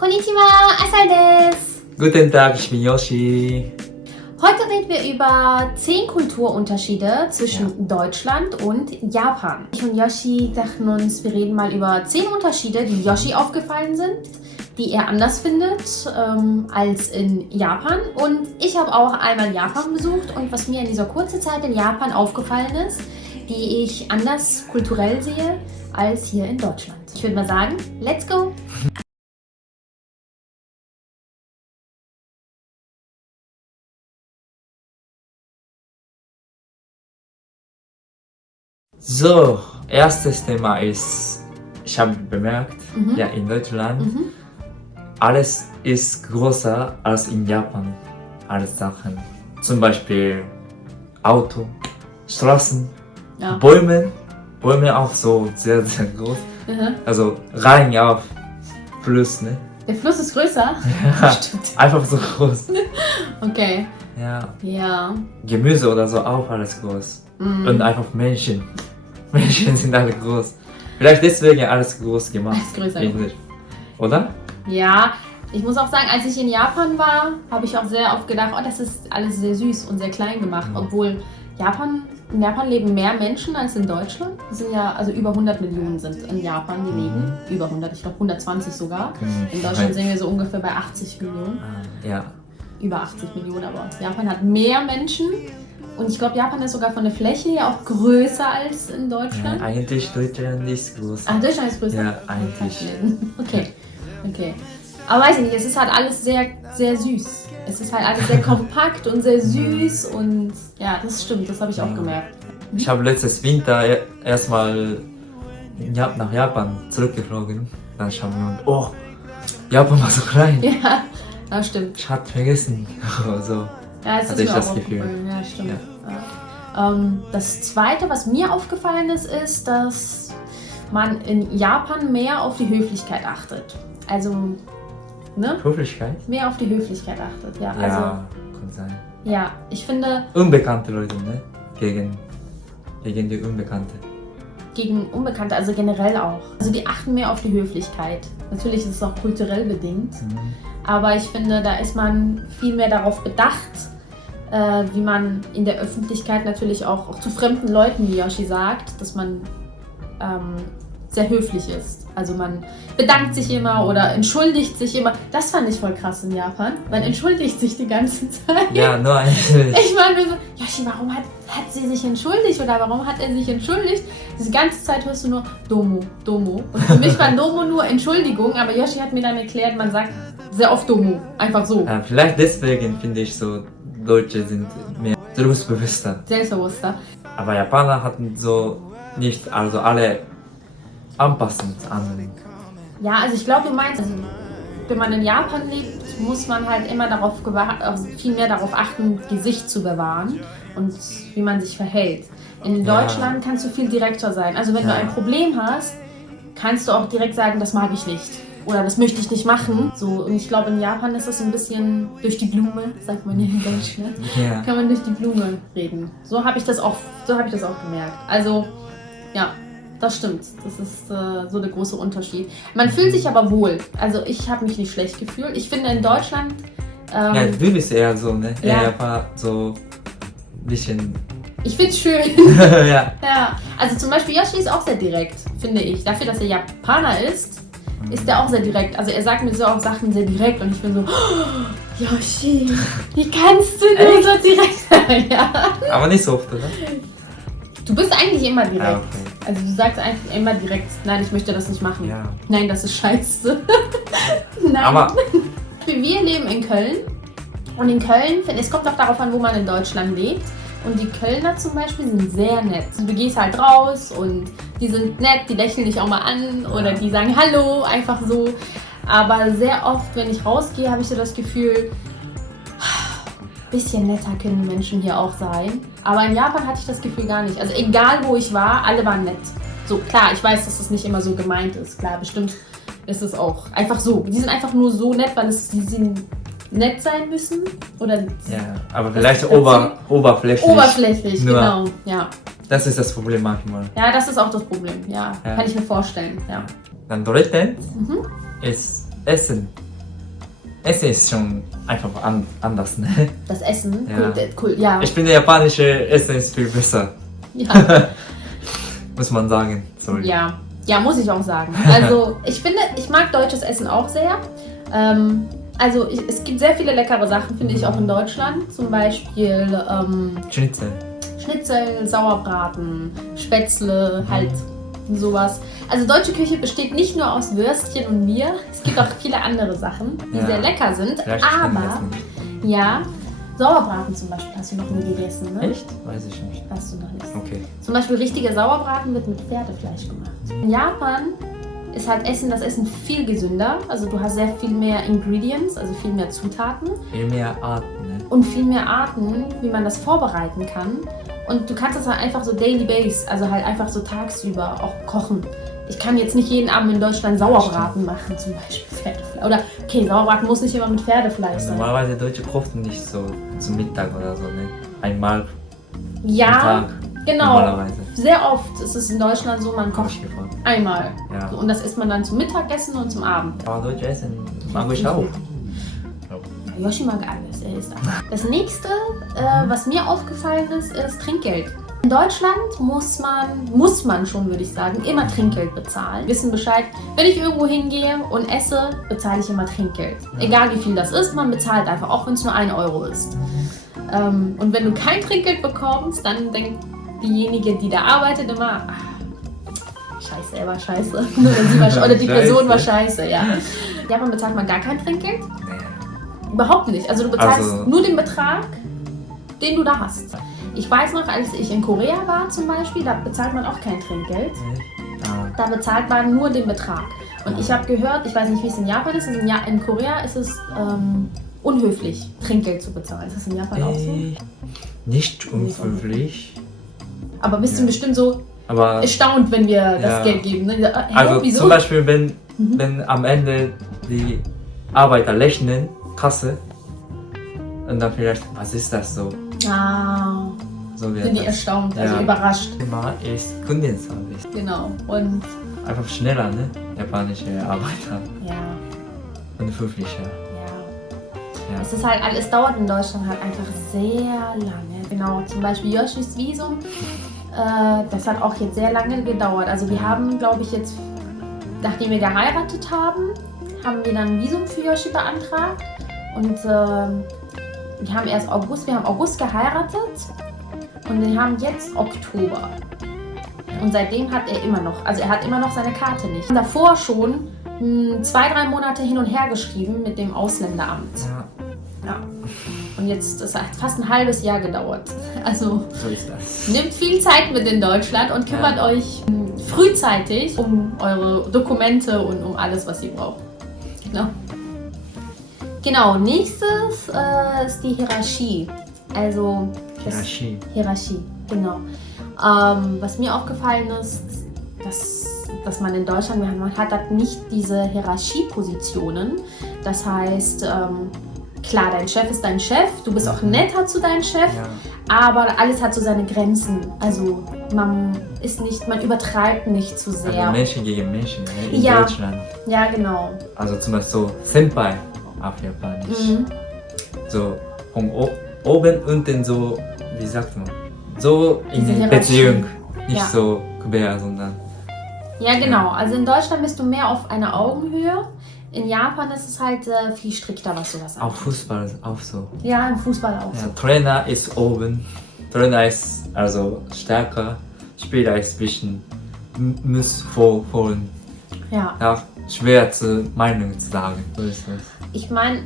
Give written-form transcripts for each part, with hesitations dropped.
Konnichiwa, asal desu. Guten Tag, ich bin Yoshi. Heute reden wir über 10 Kulturunterschiede zwischen Deutschland und Japan. Ich und Yoshi dachten uns, wir reden mal über 10 Unterschiede, die Yoshi aufgefallen sind, die er anders findet als in Japan. Und ich habe auch einmal Japan besucht und was mir in dieser kurzen Zeit in Japan aufgefallen ist, die ich anders kulturell sehe als hier in Deutschland. Ich würde mal sagen, let's go! So, erstes Thema ist, ich habe bemerkt, ja, in Deutschland, alles ist größer als in Japan. Alle Sachen. Zum Beispiel Auto, Straßen, Bäume auch so sehr, sehr groß. Also Rhein auch, Fluss, ne? Der Fluss ist größer? Ja, Stimmt. einfach so groß. Okay. Ja. Gemüse oder so auch alles groß. Und einfach Menschen. Menschen sind alle groß. Vielleicht deswegen alles groß gemacht. Alles größer. Oder? Ja, ich muss auch sagen, als ich in Japan war, habe ich auch sehr oft gedacht, oh, das ist alles sehr süß und sehr klein gemacht. Obwohl in Japan leben mehr Menschen als in Deutschland. Es sind ja, also über 100 Millionen sind in Japan, die leben. Über 100, ich glaube 120 sogar. In Deutschland sind wir so ungefähr bei 80 Millionen. Ja. Über 80 Millionen, aber Japan hat mehr Menschen. Und ich glaube, Japan ist sogar von der Fläche her auch größer als in Deutschland. Ja, eigentlich Deutschland ist größer. Ah, Deutschland ist größer? Ja, eigentlich. Okay. Aber weiß ich nicht, es ist halt alles sehr, sehr süß. Es ist halt alles sehr kompakt und sehr süß und ja, das stimmt, das habe ich auch gemerkt. Ich habe letztes Winter erstmal nach Japan zurückgeflogen. Dann ich habe mir gedacht, oh, Japan war so klein. Ja, das stimmt. Ich hatte vergessen. So. Ja, das ist mir auch aufgefallen. Ja, stimmt. Ja. Das Zweite, was mir aufgefallen ist, ist, dass man in Japan mehr auf die Höflichkeit achtet. Also, ne? Höflichkeit? Mehr auf die Höflichkeit achtet, ja. Ja, Also, kann sein. ja, ich finde... Unbekannte Leute, ne? Gegen die Unbekannte. Gegen Unbekannte, also generell auch. Also die achten mehr auf die Höflichkeit. Natürlich ist es auch kulturell bedingt. Aber ich finde, da ist man viel mehr darauf bedacht, wie man in der Öffentlichkeit natürlich auch zu fremden Leuten, wie Yoshi sagt, dass man sehr höflich ist. Also man bedankt sich immer oder entschuldigt sich immer. Das fand ich voll krass in Japan. Man entschuldigt sich die ganze Zeit. Ja, nur eigentlich. Ich war nur so, Yoshi, warum hat sie sich entschuldigt oder warum hat er sich entschuldigt? Diese ganze Zeit hörst du nur Domo, Domo. Und für mich war Domo nur Entschuldigung, aber Yoshi hat mir dann erklärt, man sagt sehr oft Domo. Einfach so. Ja, vielleicht deswegen finde ich so, Deutsche sind mehr selbstbewusster. Selbstbewusster. Aber Japaner hatten so nicht, also alle anpassend an. Ja, also ich glaube, du meinst, also, wenn man in Japan lebt, muss man halt immer viel mehr darauf achten, Gesicht zu bewahren und wie man sich verhält. In Deutschland kannst du viel direkter sein. Also wenn du ein Problem hast, kannst du auch direkt sagen, das mag ich nicht. Oder das möchte ich nicht machen. So, und ich glaube, in Japan ist das ein bisschen durch die Blume, sagt man ja in Deutsch, ne? Ja. Kann man durch die Blume reden. So habe ich das auch gemerkt. Also, ja. Das stimmt, das ist so der große Unterschied. Man fühlt sich aber wohl. Also ich habe mich nicht schlecht gefühlt. Ich finde in Deutschland... ja, du bist eher so, ne? Ja. Japan so ein bisschen... Ich finde es schön. Ja. Ja. Also zum Beispiel Yoshi ist auch sehr direkt, finde ich. Dafür, dass er Japaner ist er auch sehr direkt. Also er sagt mir so auch Sachen sehr direkt und ich bin so... Oh, Yoshi, wie kannst du nur so direkt sein? Ja. Aber nicht so oft, oder? Du bist eigentlich immer direkt. Ah, okay. Also du sagst eigentlich immer direkt, nein, ich möchte das nicht machen. Ja. Nein, das ist scheiße. Nein. Aber wir leben in Köln. Und in Köln, es kommt auch darauf an, wo man in Deutschland lebt. Und die Kölner zum Beispiel sind sehr nett. Also du gehst halt raus und die sind nett, die lächeln dich auch mal an oder die sagen Hallo, einfach so. Aber sehr oft, wenn ich rausgehe, habe ich so das Gefühl, bisschen netter können die Menschen hier auch sein. Aber in Japan hatte ich das Gefühl gar nicht. Also egal wo ich war, alle waren nett. So, klar, ich weiß, dass es nicht immer so gemeint ist. Klar, bestimmt ist es auch einfach so. Die sind einfach nur so nett, weil sie nett sein müssen. Oder ja, aber vielleicht oberflächlich. Oberflächlich, nur. genau. Ja. Das ist das Problem manchmal. Ja, das ist auch das Problem. Ja, kann ich mir vorstellen. Ja. Dann drittens ist Essen. Essen ist schon einfach anders, ne? Das Essen, Ja. Ja. Ich finde, japanische Essen ist viel besser, Ja. muss man sagen. Sorry. Ja. Ja, muss ich auch sagen. Also ich finde, ich mag deutsches Essen auch sehr. Es gibt sehr viele leckere Sachen, finde ich, auch in Deutschland. Zum Beispiel Schnitzel. Schnitzel, Sauerbraten, Spätzle, halt sowas. Also deutsche Küche besteht nicht nur aus Würstchen und Bier. Es gibt auch viele andere Sachen, die Ja. sehr lecker sind. Vielleicht kennen wir das Aber, nicht. ja, Sauerbraten zum Beispiel hast du noch nie gegessen, ne? Echt? Weiß ich nicht. Hast du noch nicht. Okay. Zum Beispiel richtiger Sauerbraten wird mit Pferdefleisch gemacht. In Japan ist halt das Essen viel gesünder. Also du hast sehr viel mehr Ingredients, also viel mehr Zutaten Viel mehr Arten, ne? und viel mehr Arten, wie man das vorbereiten kann. Und du kannst das halt einfach so daily base, also halt einfach so tagsüber auch kochen. Ich kann jetzt nicht jeden Abend in Deutschland Sauerbraten machen, zum Beispiel Pferdefleisch. Oder, okay, Sauerbraten muss nicht immer mit Pferdefleisch sein. Normalerweise Deutsche kochen nicht so zum Mittag oder so, ne? Einmal am Ja, Tag. genau. Normalerweise. Sehr oft ist es in Deutschland so, man Hab kocht ich gefragt. einmal. Ja. Und das isst man dann zum Mittagessen und zum Abend. Aber Deutsche Essen mag ich auch. Yoshi mag alles, er isst alles. Das nächste, was mir aufgefallen ist Trinkgeld. In Deutschland muss man schon, würde ich sagen, immer Trinkgeld bezahlen. Wissen Bescheid, wenn ich irgendwo hingehe und esse, bezahle ich immer Trinkgeld. Egal wie viel das ist, man bezahlt einfach, auch wenn es nur 1 Euro ist. Und wenn du kein Trinkgeld bekommst, dann denkt diejenige, die da arbeitet, immer, scheiße, er war scheiße. Oder die Person war scheiße, ja. Ja, man bezahlt man gar kein Trinkgeld? Nee. Überhaupt nicht. Also du bezahlst Also- nur den Betrag, den du da hast. Ich weiß noch, als ich in Korea war zum Beispiel, da bezahlt man auch kein Trinkgeld. Ah, Da bezahlt man nur den Betrag. Und ich habe gehört, ich weiß nicht, wie es in Japan ist, in Korea ist es unhöflich, Trinkgeld zu bezahlen. Ist das in Japan auch so? nicht unhöflich. Aber bist du bestimmt so Aber erstaunt, wenn wir das Ja. Geld geben. Ne? Hä, also wieso? zum Beispiel, wenn am Ende die Arbeiter rechnen, Kasse, und dann vielleicht, was ist das so? So wird Sind die das. erstaunt, also Ja. überrascht. Thema ist Kundenservice. Genau. Und Einfach schneller, ne? Japanische Arbeiter. ja. Und höflicher. Ja. Es ist halt, es dauert in Deutschland halt einfach sehr lange. Genau, zum Beispiel Yoshis Visum, das hat auch jetzt sehr lange gedauert. Also wir haben, glaube ich, jetzt, nachdem wir geheiratet haben, haben wir dann ein Visum für Yoshi beantragt. Und wir haben August geheiratet und wir haben jetzt Oktober. Und seitdem hat er immer noch, also er hat immer noch seine Karte nicht. Davor schon 2-3 Monate hin und her geschrieben mit dem Ausländeramt. Ja. Und jetzt, das hat fast ein halbes Jahr gedauert. Also So ist das. nehmt viel Zeit mit in Deutschland und kümmert euch frühzeitig um eure Dokumente und um alles, was ihr braucht. Genau, nächstes ist die Hierarchie. Also Hierarchie, genau. Was mir aufgefallen ist, dass man in Deutschland, man hat halt nicht diese Hierarchiepositionen. Das heißt, klar, dein Chef ist dein Chef, du bist auch netter zu deinem Chef, aber alles hat so seine Grenzen. Also man übertreibt nicht zu sehr. Also Menschen gegen Menschen, ne? In Ja. Deutschland. Ja, genau. Also zum Beispiel so Senpai auf Japanisch. So von oben unten so, wie sagt man? So in Diese die Hierarchie. Beziehung. Nicht Ja. so quer, sondern. Ja, genau. Also in Deutschland bist du mehr auf einer Augenhöhe. In Japan ist es halt viel strikter, was sowas Auch angeht. Fußball auch so. Ja, im Fußball auch Ja, so. Trainer ist oben, Trainer ist also stärker, Spieler ist ein bisschen muss vorholen. Ja. Ja, schwer zu Meinung zu sagen. So ist das. Ich meine,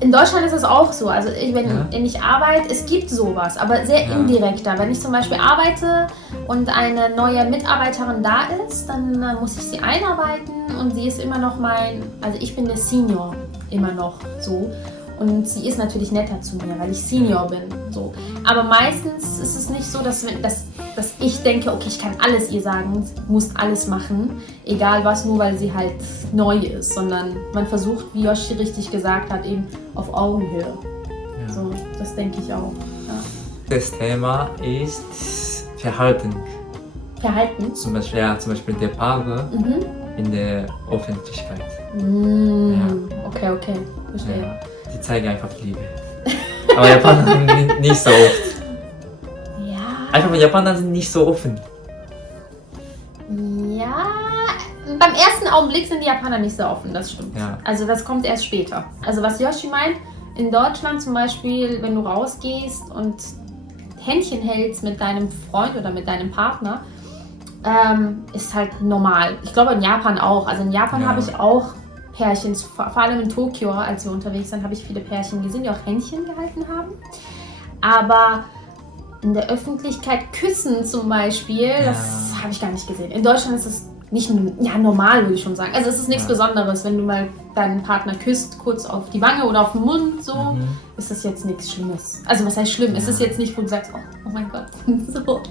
in Deutschland ist es auch so. Also wenn ich arbeite, es gibt sowas, aber sehr indirekter. Wenn ich zum Beispiel arbeite und eine neue Mitarbeiterin da ist, dann muss ich sie einarbeiten und sie ist immer noch also ich bin der Senior immer noch so. Und sie ist natürlich netter zu mir, weil ich Senior bin. So. Aber meistens ist es nicht so, dass ich denke, okay, ich kann alles ihr sagen, sie muss alles machen, egal was, nur weil sie halt neu ist, sondern man versucht, wie Yoshi richtig gesagt hat, eben auf Augenhöhe. Ja. So, das denke ich auch. Ja. Das Thema ist Verhalten. Verhalten. Zum Beispiel der Page in der Öffentlichkeit. Okay, verstehe. Ja. Die zeigen einfach Liebe. Aber Japaner nicht so oft. Ja. Einfach Japaner sind nicht so offen. Ja, beim ersten Augenblick sind die Japaner nicht so offen, das stimmt. Ja. Also das kommt erst später. Also was Yoshi meint, in Deutschland zum Beispiel, wenn du rausgehst und Händchen hältst mit deinem Freund oder mit deinem Partner, ist halt normal. Ich glaube in Japan auch. Also in Japan habe ich auch Pärchen, vor allem in Tokio, als wir unterwegs sind, habe ich viele Pärchen gesehen, die auch Händchen gehalten haben. Aber in der Öffentlichkeit küssen zum Beispiel, das habe ich gar nicht gesehen. In Deutschland ist es nicht normal, würde ich schon sagen. Also es ist nichts Besonderes, wenn du mal deinen Partner küsst, kurz auf die Wange oder auf den Mund, so, ist das jetzt nichts Schlimmes. Also was heißt schlimm? Es ist jetzt nicht, wo du sagst, oh mein Gott, so.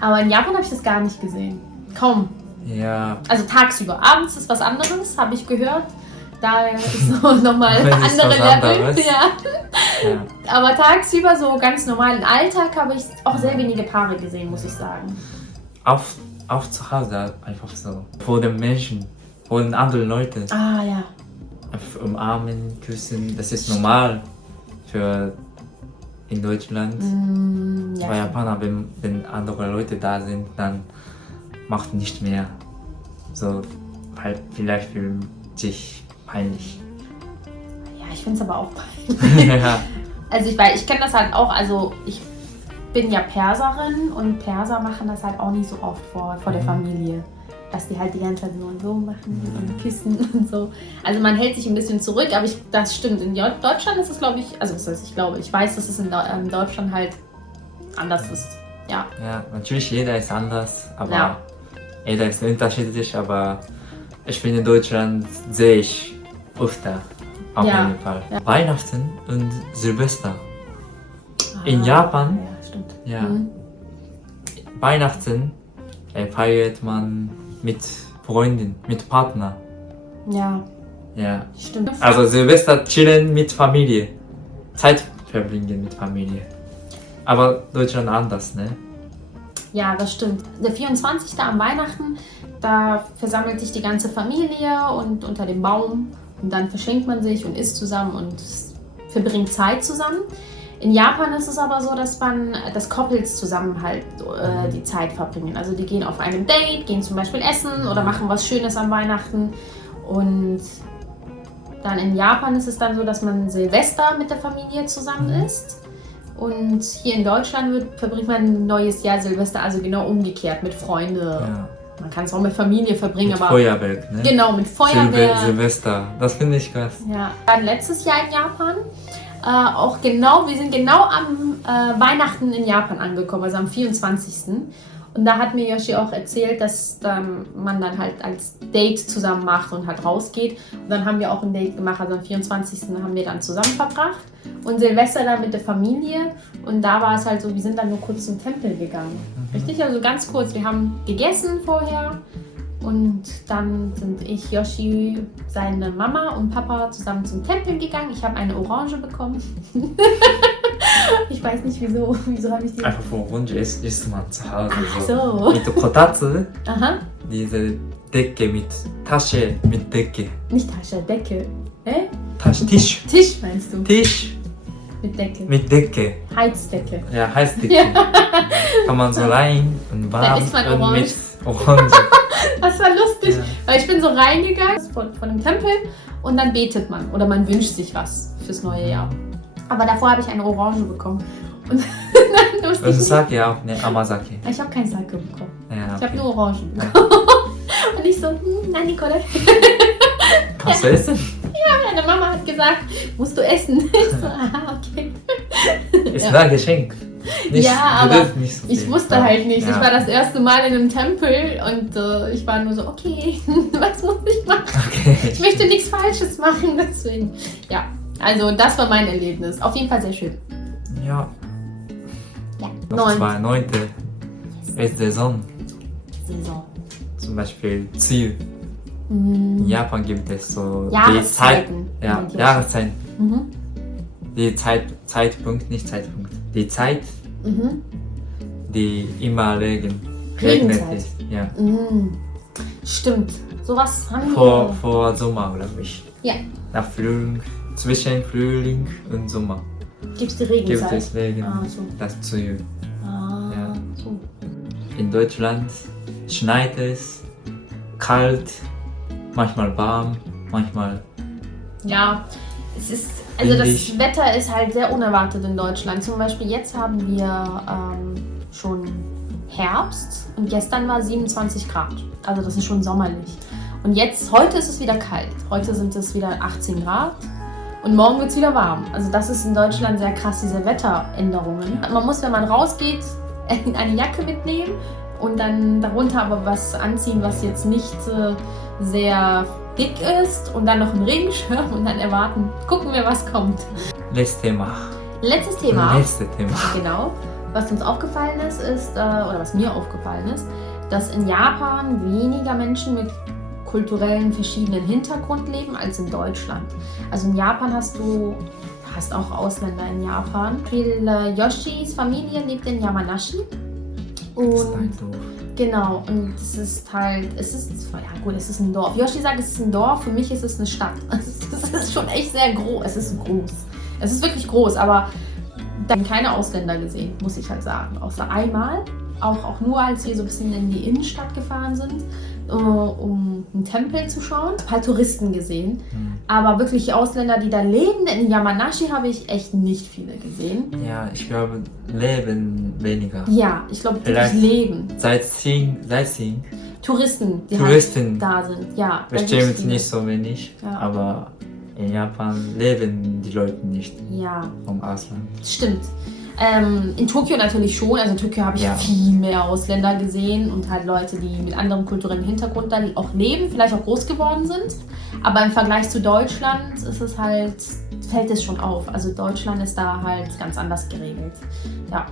Aber in Japan habe ich das gar nicht gesehen. Kaum. Ja. Also tagsüber. Abends ist was anderes, habe ich gehört. Da ist so nochmal andere Level. Ja. Aber tagsüber, so ganz normalen Alltag, habe ich auch sehr wenige Paare gesehen, muss ich sagen. Auch zu Hause einfach so. Vor den Menschen, vor den anderen Leuten. Ah ja. Einfach umarmen, küssen, das ist normal für in Deutschland. Ja. Bei Japaner, wenn andere Leute da sind, dann macht nicht mehr. So, halt, vielleicht fühlen sich peinlich. Ja, ich finde es aber auch peinlich. Ja. Also ich kenne das halt auch, also ich bin ja Perserin und Perser machen das halt auch nicht so oft vor der Familie. Dass die halt die ganze Zeit nur so machen und küssen und so. Also man hält sich ein bisschen zurück, aber das stimmt. In Deutschland ist es, glaube ich, also was heißt ich weiß, dass es in Deutschland halt anders ist. Ja. Ja, natürlich jeder ist anders, aber jeder ist unterschiedlich, aber ich finde in Deutschland sehe ich öfter auf jeden Fall. Ja. Weihnachten und Silvester. In Japan, Ja, stimmt. ja, Weihnachten feiert man mit Freunden, mit Partner. Ja, Ja. stimmt. Also Silvester chillen mit Familie. Zeit verbringen mit Familie. Aber Deutschland anders, ne? Ja, das stimmt. Der 24. am Weihnachten, da versammelt sich die ganze Familie und unter dem Baum und dann verschenkt man sich und isst zusammen und verbringt Zeit zusammen. In Japan ist es aber so, dass Couples zusammen halt die Zeit verbringen. Also die gehen auf einem Date, gehen zum Beispiel essen oder machen was Schönes an Weihnachten. Und dann in Japan ist es dann so, dass man Silvester mit der Familie zusammen isst. Und hier in Deutschland verbringt man ein neues Jahr Silvester, also genau umgekehrt, mit Freunden. Ja. Man kann es auch mit Familie verbringen, Mit aber Feuerwerk, ne? genau, mit Feuerwerk. Silvester, das finde ich krass. Ja. Dann letztes Jahr in Japan, wir sind genau am Weihnachten in Japan angekommen, also am 24. Und da hat mir Yoshi auch erzählt, dass man dann halt als Date zusammen macht und halt rausgeht. Und dann haben wir auch ein Date gemacht, also am 24. haben wir dann zusammen verbracht. Und Silvester dann mit der Familie. Und da war es halt so, wir sind dann nur kurz zum Tempel gegangen. Richtig, also ganz kurz. Wir haben gegessen vorher. Und dann sind ich, Yoshi, seine Mama und Papa zusammen zum Tempel gegangen. Ich habe eine Orange bekommen. Ich weiß nicht wieso. Wieso habe ich die? Einfach Orange isst man zu Hause. Ach so. Mit Kotatsu, Aha. diese Decke mit Tasche mit Decke. Nicht Tasche, Decke. Hä? Tisch. Tisch meinst du? Tisch Mit Decke. mit Decke. Heizdecke. Ja, Heizdecke. Kann man so rein und warm Da isst man und Orange. mit Orange. Das war lustig, Ja. weil ich bin so reingegangen von dem Tempel und dann betet man oder man wünscht sich was fürs neue Jahr. Aber davor habe ich eine Orange bekommen. Und dann wusste Und ich Sake auch, ne? Amazake. nicht. Ich habe keinen Sake bekommen. Ja, Ich habe okay. nur Orangen bekommen. Und ich so, nein, Nicole. Kannst du essen? Ja, meine Mama hat gesagt, musst du essen. Ich so, aha, okay. Ist ein Geschenk. Nicht, Ja, du aber dürft nicht so Ich viel. wusste halt nicht. Ja. Ich war das erste Mal in einem Tempel und ich war nur so, okay, was muss ich machen? Okay. Ich möchte nichts Falsches machen, deswegen. Ja, also das war mein Erlebnis. Auf jeden Fall sehr schön. Ja. Ja. Noch 9. ist Saison. Saison. Zum Beispiel Tsuyu. In Japan gibt es so Jahreszeiten. die Zeit. Ja, Mhm. Jahreszeiten. Mhm. Die Zeitpunkt, nicht Zeitpunkt. Die Zeit, Mhm. die immer regnet Regenzeit. ist. Ja. Mhm. Stimmt. Sowas haben Vor Sommer, glaube ich. Ja. Nach Frühling, zwischen Frühling und Sommer. Gibt es die Regenzeit? Gibt es Regen, So. das Frühling. Ja. So. In Deutschland schneit es, kalt, manchmal warm, manchmal Ja, es ist, also windig. das Wetter ist halt sehr unerwartet in Deutschland. Zum Beispiel jetzt haben wir schon Herbst und gestern war 27 Grad. Also das ist schon sommerlich. Und jetzt, heute ist es wieder kalt. Heute sind es wieder 18 Grad und morgen wird es wieder warm. Also das ist in Deutschland sehr krass, diese Wetteränderungen. Man muss, wenn man rausgeht, eine Jacke mitnehmen und dann darunter aber was anziehen, was jetzt nicht sehr dick ist und dann noch einen Regenschirm und dann gucken wir, was kommt. Letztes Thema. Letztes Thema. Letztes Thema. Genau. Was uns aufgefallen ist, oder was mir aufgefallen ist, dass in Japan weniger Menschen mit kulturellen verschiedenen Hintergrund leben als in Deutschland. Also in Japan hast auch Ausländer in Japan. Yoshis Familie lebt in Yamanashi. Und genau, und es ist ein Dorf. Yoshi sagt, es ist ein Dorf, für mich ist es eine Stadt. Das ist schon echt sehr groß. Es ist groß. Es ist wirklich groß, aber da habe ich keine Ausländer gesehen, muss ich halt sagen. Außer einmal, auch nur als wir so ein bisschen in die Innenstadt gefahren sind, um einen Tempel zu schauen. Ein paar Touristen gesehen, aber wirklich Ausländer, die da leben. In Yamanashi habe ich echt nicht viele gesehen. Ja, ich glaube, leben weniger. Ja, ich glaube wirklich leben. Sightseeing. Touristen, die Touristen. halt da sind. Ja, Bestimmt nicht so wenig, Ja. aber in Japan leben die Leute nicht Ja, vom Ausland. stimmt. In Tokio natürlich schon. Also in Tokio habe ich viel mehr Ausländer gesehen und halt Leute, die mit anderem kulturellen Hintergrund dann auch leben, vielleicht auch groß geworden sind. Aber im Vergleich zu Deutschland fällt es schon auf. Also Deutschland ist da halt ganz anders geregelt. Ja,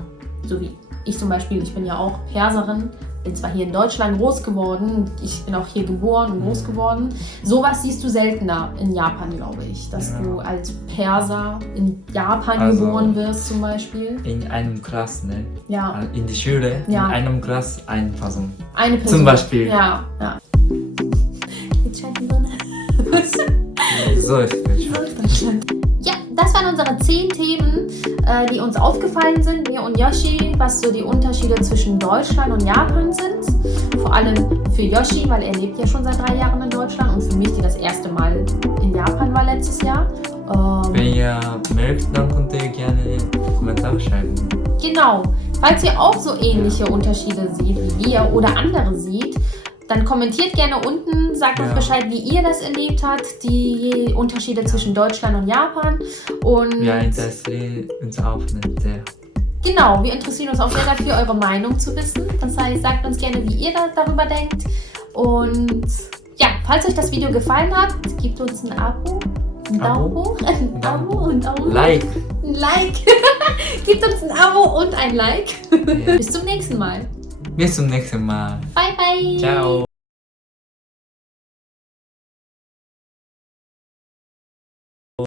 so wie ich zum Beispiel. Ich bin ja auch Perserin. Bin zwar hier in Deutschland groß geworden, ich bin auch hier geboren und groß geworden. Sowas siehst du seltener in Japan, glaube ich. Dass du als Perser in Japan geboren wirst zum Beispiel. In einem Klasse, ne? Ja. In die Schule, in einem Klasse eine Person. Eine Person. Zum Beispiel. Ja. Jetzt scheint die Sonne. So ist es schon. Ja, das waren unsere 10 Themen, die uns aufgefallen sind, mir und Yoshi, was so die Unterschiede zwischen Deutschland und Japan sind. Vor allem für Yoshi, weil er lebt ja schon seit 3 Jahren in Deutschland und für mich, die das erste Mal in Japan war letztes Jahr. Wenn ihr mögt, dann könnt ihr gerne einen Kommentar schreiben. Genau. Falls ihr auch so ähnliche Unterschiede seht wie wir oder andere seht, dann kommentiert gerne unten, sagt uns Bescheid, wie ihr das erlebt habt, die Unterschiede zwischen Deutschland und Japan. Und Wir interessieren uns auch sehr. Genau, wir interessieren uns auch sehr dafür, eure Meinung zu wissen. Das heißt, sagt uns gerne, wie ihr darüber denkt. Und ja, falls euch das Video gefallen hat, gebt uns ein Abo, ein Daumen hoch, ein Abo und Daumen hoch. Like. Ein Like. Gebt uns ein Abo und ein Like. Bis zum nächsten Mal. Bis zum nächsten Mal. Bye, bye. Ciao.